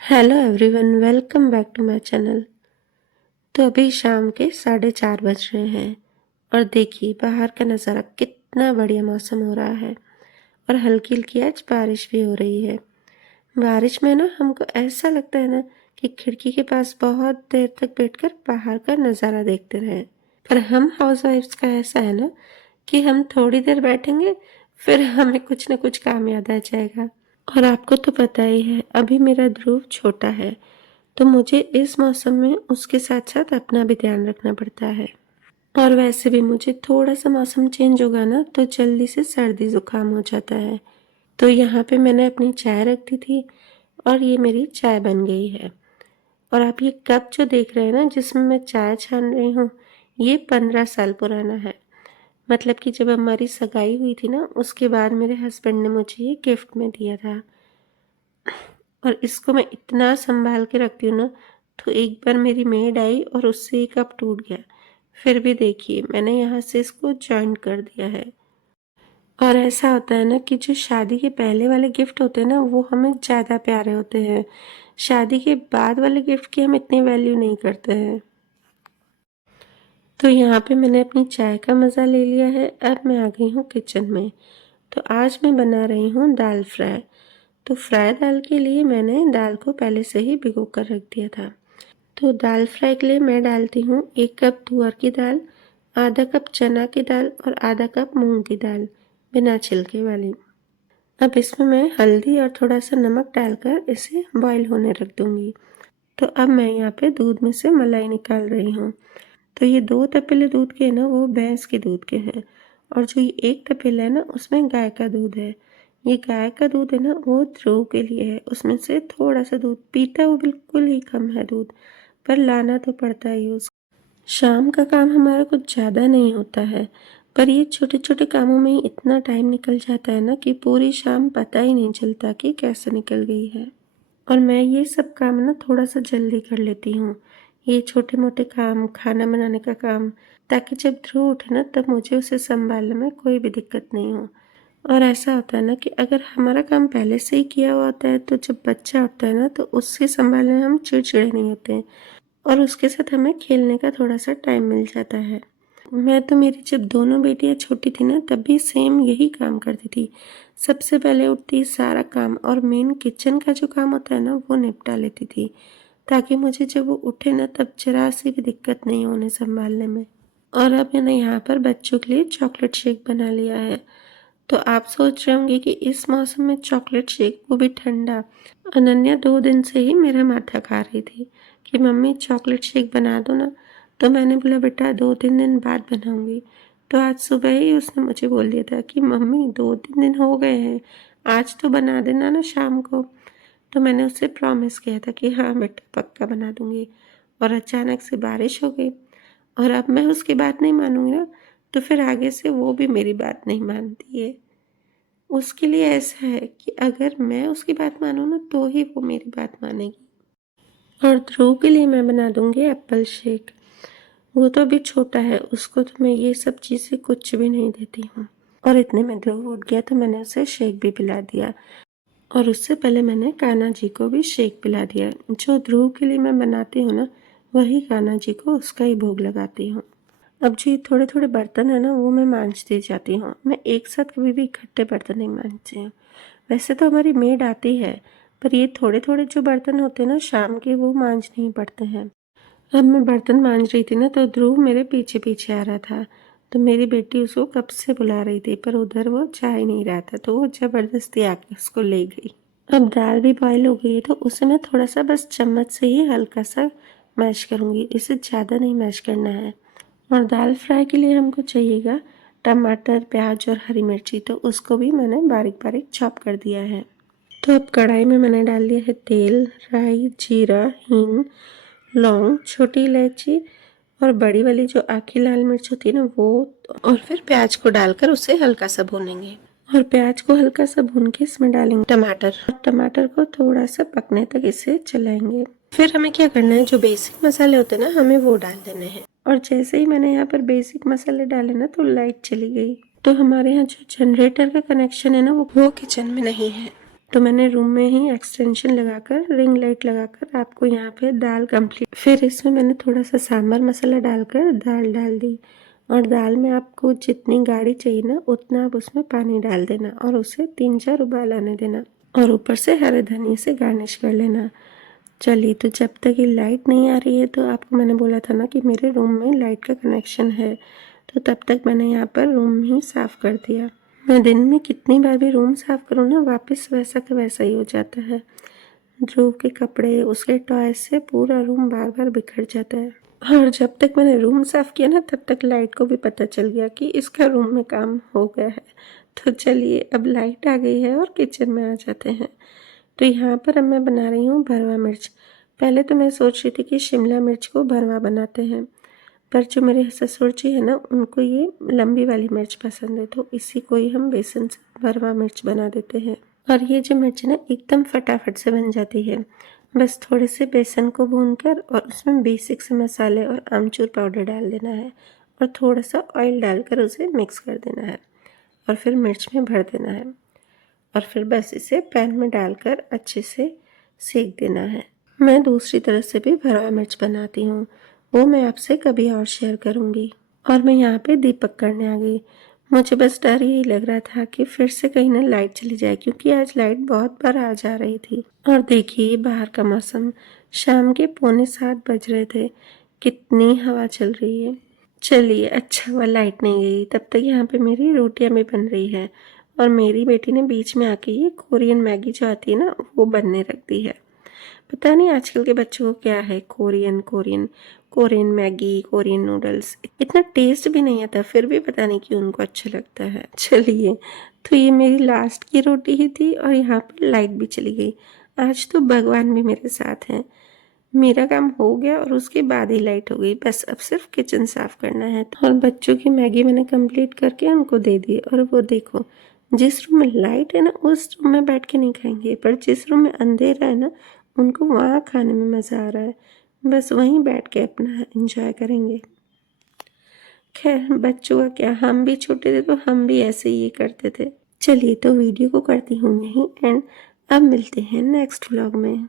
Hello everyone, welcome back to my channel. तो अभी शाम के 4:30 बज रहे हैं और देखिए बाहर का नज़ारा कितना बढ़िया मौसम हो रहा है और हल्की हल्की आज बारिश भी हो रही है। बारिश में ना हमको ऐसा लगता है ना कि खिड़की के पास बहुत देर तक बैठकर बाहर का नज़ारा देखते रहें। पर हम हाउसवाइफ्स का ऐसा है ना कि हम थोड़ी देर बैठेंगे फिर हमें कुछ ना कुछ काम याद आ जाएगा। और आपको तो पता ही है, अभी मेरा ध्रुव छोटा है तो मुझे इस मौसम में उसके साथ साथ अपना भी ध्यान रखना पड़ता है। और वैसे भी मुझे थोड़ा सा मौसम चेंज होगा ना तो जल्दी से सर्दी जुकाम हो जाता है। तो यहाँ पे मैंने अपनी चाय रख दी थी और ये मेरी चाय बन गई है। और आप ये कप जो देख रहे हैं ना जिसमें मैं चाय छान रही हूँ, ये 15 साल पुराना है। मतलब कि जब हमारी सगाई हुई थी ना उसके बाद मेरे हस्बैंड ने मुझे ये गिफ्ट में दिया था। और इसको मैं इतना संभाल के रखती हूँ ना, तो एक बार मेरी मेड आई और उससे ये कप टूट गया। फिर भी देखिए मैंने यहाँ से इसको जॉइंट कर दिया है। और ऐसा होता है ना कि जो शादी के पहले वाले गिफ्ट होते हैं ना वो हमें ज़्यादा प्यारे होते हैं। शादी के बाद वाले गिफ्ट की हम इतनी वैल्यू नहीं करते हैं। तो यहाँ पे मैंने अपनी चाय का मज़ा ले लिया है। अब मैं आ गई हूँ किचन में। तो आज मैं बना रही हूँ दाल फ्राई। तो फ्राई दाल के लिए मैंने दाल को पहले से ही भिगो कर रख दिया था। तो दाल फ्राई के लिए मैं डालती हूँ 1 कप तुअर की दाल, आधा कप चना की दाल और आधा कप मूंग की दाल बिना छिलके वाली। अब इसमें मैं हल्दी और थोड़ा सा नमक डालकर इसे बॉईल होने रख दूंगी। तो अब मैं यहाँ पे दूध में से मलाई निकाल रही हूँ। तो ये 2 तपेले दूध के ना वो भैंस के दूध के हैं और जो ये 1 तपेला है ना उसमें गाय का दूध है। ये गाय का दूध है ना वो ध्रुव के लिए है। उसमें से थोड़ा सा दूध पीता है, वो बिल्कुल ही कम है दूध, पर लाना तो पड़ता ही उसको। शाम का काम हमारा कुछ ज़्यादा नहीं होता है, पर ये छोटे छोटे कामों में ही इतना टाइम निकल जाता है ना कि पूरी शाम पता ही नहीं चलता कि कैसे निकल गई है। और मैं ये सब काम ना थोड़ा सा जल्दी कर लेती हूँ, ये छोटे मोटे काम, खाना बनाने का काम, ताकि जब ध्रुव उठे ना तब मुझे उसे संभालने में कोई भी दिक्कत नहीं हो। और ऐसा होता है ना कि अगर हमारा काम पहले से ही किया हुआ होता है तो जब बच्चा उठता है ना तो उससे संभालने में हम चिड़चिड़े नहीं होते हैं और उसके साथ हमें खेलने का थोड़ा सा टाइम मिल जाता है। मैं तो मेरी जब दोनों बेटियां छोटी थी ना तब भी सेम यही काम करती थी। सबसे पहले उठती सारा काम और मेन किचन का जो काम होता है ना वो निपटा लेती थी, ताकि मुझे जब वो उठे ना तब जरा सी भी दिक्कत नहीं हो उन्हें संभालने में। और अब मैंने यहाँ पर बच्चों के लिए चॉकलेट शेक बना लिया है। तो आप सोच रहे होंगे कि इस मौसम में चॉकलेट शेक, वो भी ठंडा। अनन्या 2 दिन से ही मेरा माथा खा रही थी कि मम्मी चॉकलेट शेक बना दो ना। तो मैंने बोला बेटा 2-3 दिन बाद बनाऊंगी। तो आज सुबह ही उसने मुझे बोल दिया था कि मम्मी 2-3 दिन हो गए हैं, आज तो बना देना ना शाम को। तो मैंने उससे प्रॉमिस किया था कि हाँ बेटा पक्का बना दूंगी। और अचानक से बारिश हो गई और अब मैं उसकी बात नहीं मानूंगी ना तो फिर आगे से वो भी मेरी बात नहीं मानती है। उसके लिए ऐसा है कि अगर मैं उसकी बात मानूँ ना तो ही वो मेरी बात मानेगी। और ध्रुव के लिए मैं बना दूंगी एप्पल शेक। वो तो अभी छोटा है, उसको तो मैं ये सब चीज़ें कुछ भी नहीं देती हूँ। और इतने में ध्रुव उठ गया तो मैंने उसे शेक भी पिला दिया। और उससे पहले मैंने कान्हा जी को भी शेक पिला दिया। जो ध्रुव के लिए मैं बनाती हूँ ना वही कान्हा जी को उसका ही भोग लगाती हूँ। अब जो ये थोड़े थोड़े बर्तन है ना वो मैं मांजती जाती हूँ। मैं एक साथ कभी भी इकट्ठे बर्तन नहीं मांजती हूँ। वैसे तो हमारी मेड आती है, पर ये थोड़े थोड़े जो बर्तन होते हैं ना शाम के वो मांजने ही पड़ते हैं। अब मैं बर्तन मांज रही थी ना तो ध्रुव मेरे पीछे पीछे आ रहा था। तो मेरी बेटी उसको कब से बुला रही थी पर उधर वो जा ही नहीं रहा था, तो वो जबरदस्ती आके उसको ले गई। अब दाल भी बॉयल हो गई है तो उसे मैं थोड़ा सा बस चम्मच से ही हल्का सा मैश करूँगी, इसे ज़्यादा नहीं मैश करना है। और दाल फ्राई के लिए हमको चाहिएगा टमाटर, प्याज और हरी मिर्ची, तो उसको भी मैंने बारीक बारीक चॉप कर दिया है। तो अब कढ़ाई में मैंने डाल दिया है तेल, राई, जीरा, हींग, लौंग, छोटी इलायची और बड़ी वाली जो आखी लाल मिर्च होती है ना वो। और फिर प्याज को डालकर उसे हल्का सा भूनेंगे। और प्याज को हल्का सा भून के इसमें डालेंगे टमाटर, और टमाटर को थोड़ा सा पकने तक इसे चलाएंगे। फिर हमें क्या करना है, जो बेसिक मसाले होते हैं ना हमें वो डाल देने हैं। और जैसे ही मैंने यहाँ पर बेसिक मसाले डाले ना तो लाइट चली गई। तो हमारे यहाँ जो जनरेटर का कनेक्शन है ना वो किचन में नहीं है। तो मैंने रूम में ही एक्सटेंशन लगाकर, रिंग लाइट लगाकर आपको यहाँ पे दाल कंप्लीट। फिर इसमें मैंने थोड़ा सा सांभर मसाला डालकर दाल डाल दी, और दाल में आपको जितनी गाढ़ी चाहिए ना उतना आप उसमें पानी डाल देना और उसे 3-4 उबाल आने देना, और ऊपर से हरे धनिया से गार्निश कर लेना। चलिए, तो जब तक ये लाइट नहीं आ रही है, तो आपको मैंने बोला था ना कि मेरे रूम में लाइट का कनेक्शन है, तो तब तक मैंने यहाँ पर रूम ही साफ़ कर दिया। मैं दिन में कितनी बार भी रूम साफ़ करूँ ना, वापस वैसा का वैसा ही हो जाता है। ध्रुव के कपड़े, उसके टॉय से पूरा रूम बार बार बिखर जाता है। और जब तक मैंने रूम साफ़ किया ना, तब तक लाइट को भी पता चल गया कि इसका रूम में काम हो गया है। तो चलिए, अब लाइट आ गई है और किचन में आ जाते हैं। तो यहाँ पर अब मैं बना रही हूँ भरवा मिर्च। पहले तो मैं सोच रही थी कि शिमला मिर्च को भरवा बनाते हैं, पर जो मेरे ससुर जी है ना, उनको ये लंबी वाली मिर्च पसंद है, तो इसी को ही हम बेसन से भरवा मिर्च बना देते हैं। और ये जो मिर्च ना एकदम फटाफट से बन जाती है। बस थोड़े से बेसन को भूनकर और उसमें बेसिक से मसाले और आमचूर पाउडर डाल देना है, और थोड़ा सा ऑयल डालकर उसे मिक्स कर देना है, और फिर मिर्च में भर देना है, और फिर बस इसे पैन में डालकर अच्छे से सेक देना है। मैं दूसरी तरह से भी भरवा मिर्च बनाती हूँ, वो मैं आपसे कभी और शेयर करूँगी। और मैं यहाँ पे दीपक करने आ गई। मुझे बस डर यही लग रहा था कि फिर से कहीं ना लाइट चली जाए, क्योंकि आज लाइट बहुत बार आ जा रही थी। और देखिए बाहर का मौसम, शाम के 6:45 बज रहे थे, कितनी हवा चल रही है। चलिए, अच्छा हुआ लाइट नहीं गई। तब तक यहाँ पे मेरी रोटियां भी बन रही है, और मेरी बेटी ने बीच में आके ये कोरियन मैगी जो आती है ना, वो बनने रख दी है। पता नहीं आजकल के बच्चों को क्या है, Korean Korean Korean Maggi, Korean noodles, इतना टेस्ट भी नहीं आता, फिर भी पता नहीं क्यों उनको अच्छा लगता है। चलिए, तो ये मेरी लास्ट की रोटी ही थी, और यहाँ पर लाइट भी चली गई। आज तो भगवान भी मेरे साथ हैं। मेरा काम हो गया और उसके बाद ही लाइट हो गई। बस अब सिर्फ किचन साफ करना है। और बच्चों की मैगी मैंने कंप्लीट करके उनको दे दी, और वो देखो, जिस रूम में लाइट है ना उस रूम में बैठ के नहीं खाएंगे, पर जिस रूम में अंधेरा है ना उनको वहाँ खाने में मज़ा आ रहा है। बस वहीं बैठ के अपना एंजॉय करेंगे। खैर, बच्चों का क्या, हम भी छोटे थे तो हम भी ऐसे ही करते थे। चलिए, तो वीडियो को करती हूँ यहीं एंड। अब मिलते हैं नेक्स्ट व्लॉग में।